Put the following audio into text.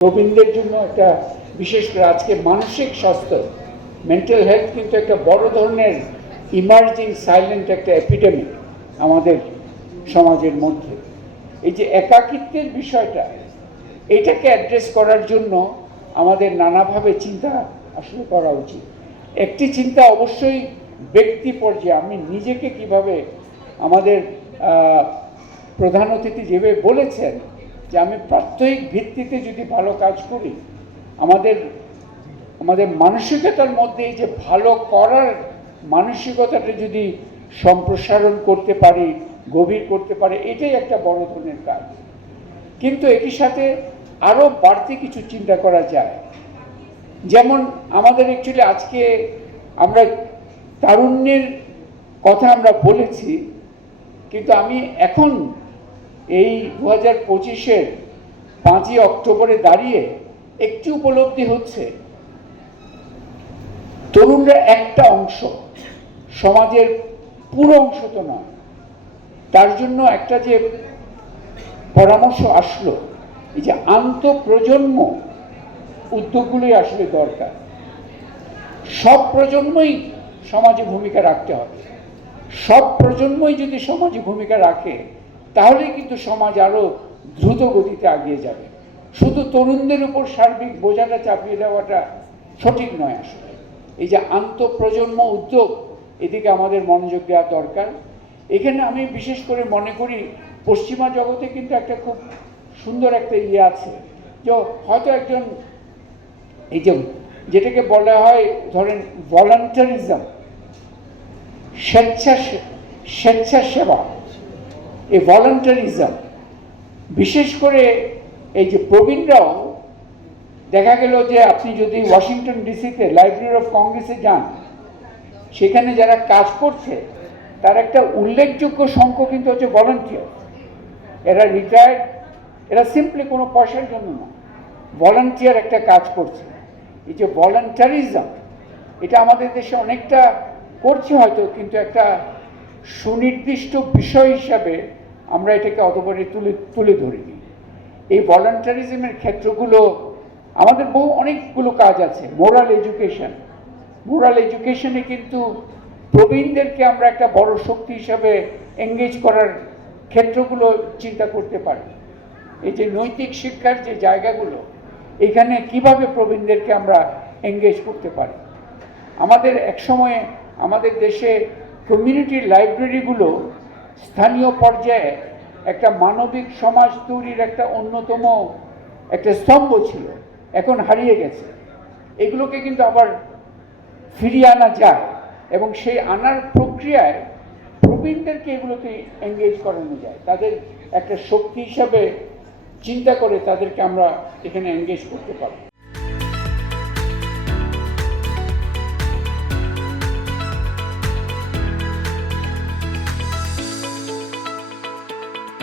প্রবীণদের জন্য একটা বিশেষ করে আজকে মানসিক স্বাস্থ্য মেন্টাল হেলথ কিন্তু একটা বড় ধরনের ইমার্জিং সাইলেন্ট একটা এপিডেমিক আমাদের সমাজের মধ্যে। এই যে একাকিত্বের বিষয়টা, এটাকে অ্যাড্রেস করার জন্য আমাদের নানাভাবে চিন্তা আসলে করা উচিত। একটি চিন্তা অবশ্যই ব্যক্তি পর্যায়ে, আমি নিজেকে কীভাবে আমাদের প্রধান অতিথি যেভাবে বলেছেন যে আমি প্রাত্যহিক ভিত্তিতে যদি ভালো কাজ করি, আমাদের আমাদের মানসিকতার মধ্যে এই যে ভালো করার মানসিকতাটা যদি সম্প্রসারণ করতে পারি, গভীর করতে পারে, এটাই একটা বড় ধরনের কাজ। কিন্তু একই সাথে আরও বাড়তি কিছু চিন্তা করা যায়। যেমন আমাদের অ্যাকচুয়ালি আজকে আমরা তারুণ্যের কথা আমরা বলেছি, কিন্তু আমি এখন এই দু হাজার পঁচিশের পাঁচই অক্টোবরে দাঁড়িয়ে একটি উপলব্ধি হচ্ছে। তরুণরা একটা অংশ, সমাজের পুরো অংশ তো নয়। তার জন্য একটা যে পরামর্শ আসলো, এই যে আন্তঃপ্রজন্ম উদ্যোগগুলোই আসলে দরকার। সব প্রজন্মই সমাজে ভূমিকা রাখতে হবে। সব প্রজন্মই যদি সমাজে ভূমিকা রাখে তাহলেই কিন্তু সমাজ আরও দ্রুত গতিতে এগিয়ে যাবে। শুধু তরুণদের উপর সার্বিক বোঝাটা চাপিয়ে দেওয়াটা সঠিক নয় আসলে। এই যে আন্তঃপ্রজন্ম উদ্যোগ, এদিকে আমাদের মনোযোগ দেওয়া দরকার। এখানে আমি বিশেষ করে মনে করি, পশ্চিমা জগতে কিন্তু একটা খুব সুন্দর একটা ইয়ে আছে, যে হয়তো একজন, এই যে যেটাকে বলা হয়, ধরেন ভলান্টারিজম স্বেচ্ছা স্বেচ্ছাসেবা। এই ভলান্টারিজম বিশেষ করে এই যে প্রবীণরাও দেখা গেল যে আপনি যদি ওয়াশিংটন ডিসিতে লাইব্রেরি অফ কংগ্রেসে যান, সেখানে যারা কাজ করছে, তার একটা উল্লেখযোগ্য সংখ্যক কিন্তু হচ্ছে ভলান্টিয়ার এরা রিটায়ার্ড এরা সিম্পলি কোনো পয়সার জন্য না। ভলান্টিয়ার একটা কাজ করছে। এই যে ভলান্টারিজম এটা আমাদের দেশে অনেকটা করছে হয়তো, কিন্তু একটা সুনির্দিষ্ট বিষয় হিসাবে আমরা এটাকে অতবারে তুলে তুলে ধরিনি। এই ভলান্টারিজমের ক্ষেত্রগুলো, আমাদের বহু, অনেকগুলো কাজ আছে মোরাল এডুকেশন মোরাল এডুকেশনে কিন্তু প্রবীণদেরকে আমরা একটা বড় শক্তি হিসাবে এঙ্গেজ করার ক্ষেত্রগুলো চিন্তা করতে পারি। এই যে নৈতিক শিক্ষার যে জায়গাগুলো, এখানে কীভাবে প্রবীণদেরকে আমরা এঙ্গেজ করতে পারি? আমাদের একসময়ে আমাদের দেশে কমিউনিটি লাইব্রেরিগুলো স্থানীয় পর্যায়ে একটা মানবিক সমাজ তৈরির একটা অন্যতম একটা স্তম্ভ ছিল, এখন হারিয়ে গেছে। এগুলোকে কিন্তু আবার ফিরিয়ে আনা যায় এবং সেই আনার প্রক্রিয়ায় প্রবীণদেরকে এগুলোতে এঙ্গেজ করানো যায়। তাদের একটা শক্তি হিসাবে চিন্তা করে তাদেরকে আমরা এখানে এঙ্গেজ করতে পারি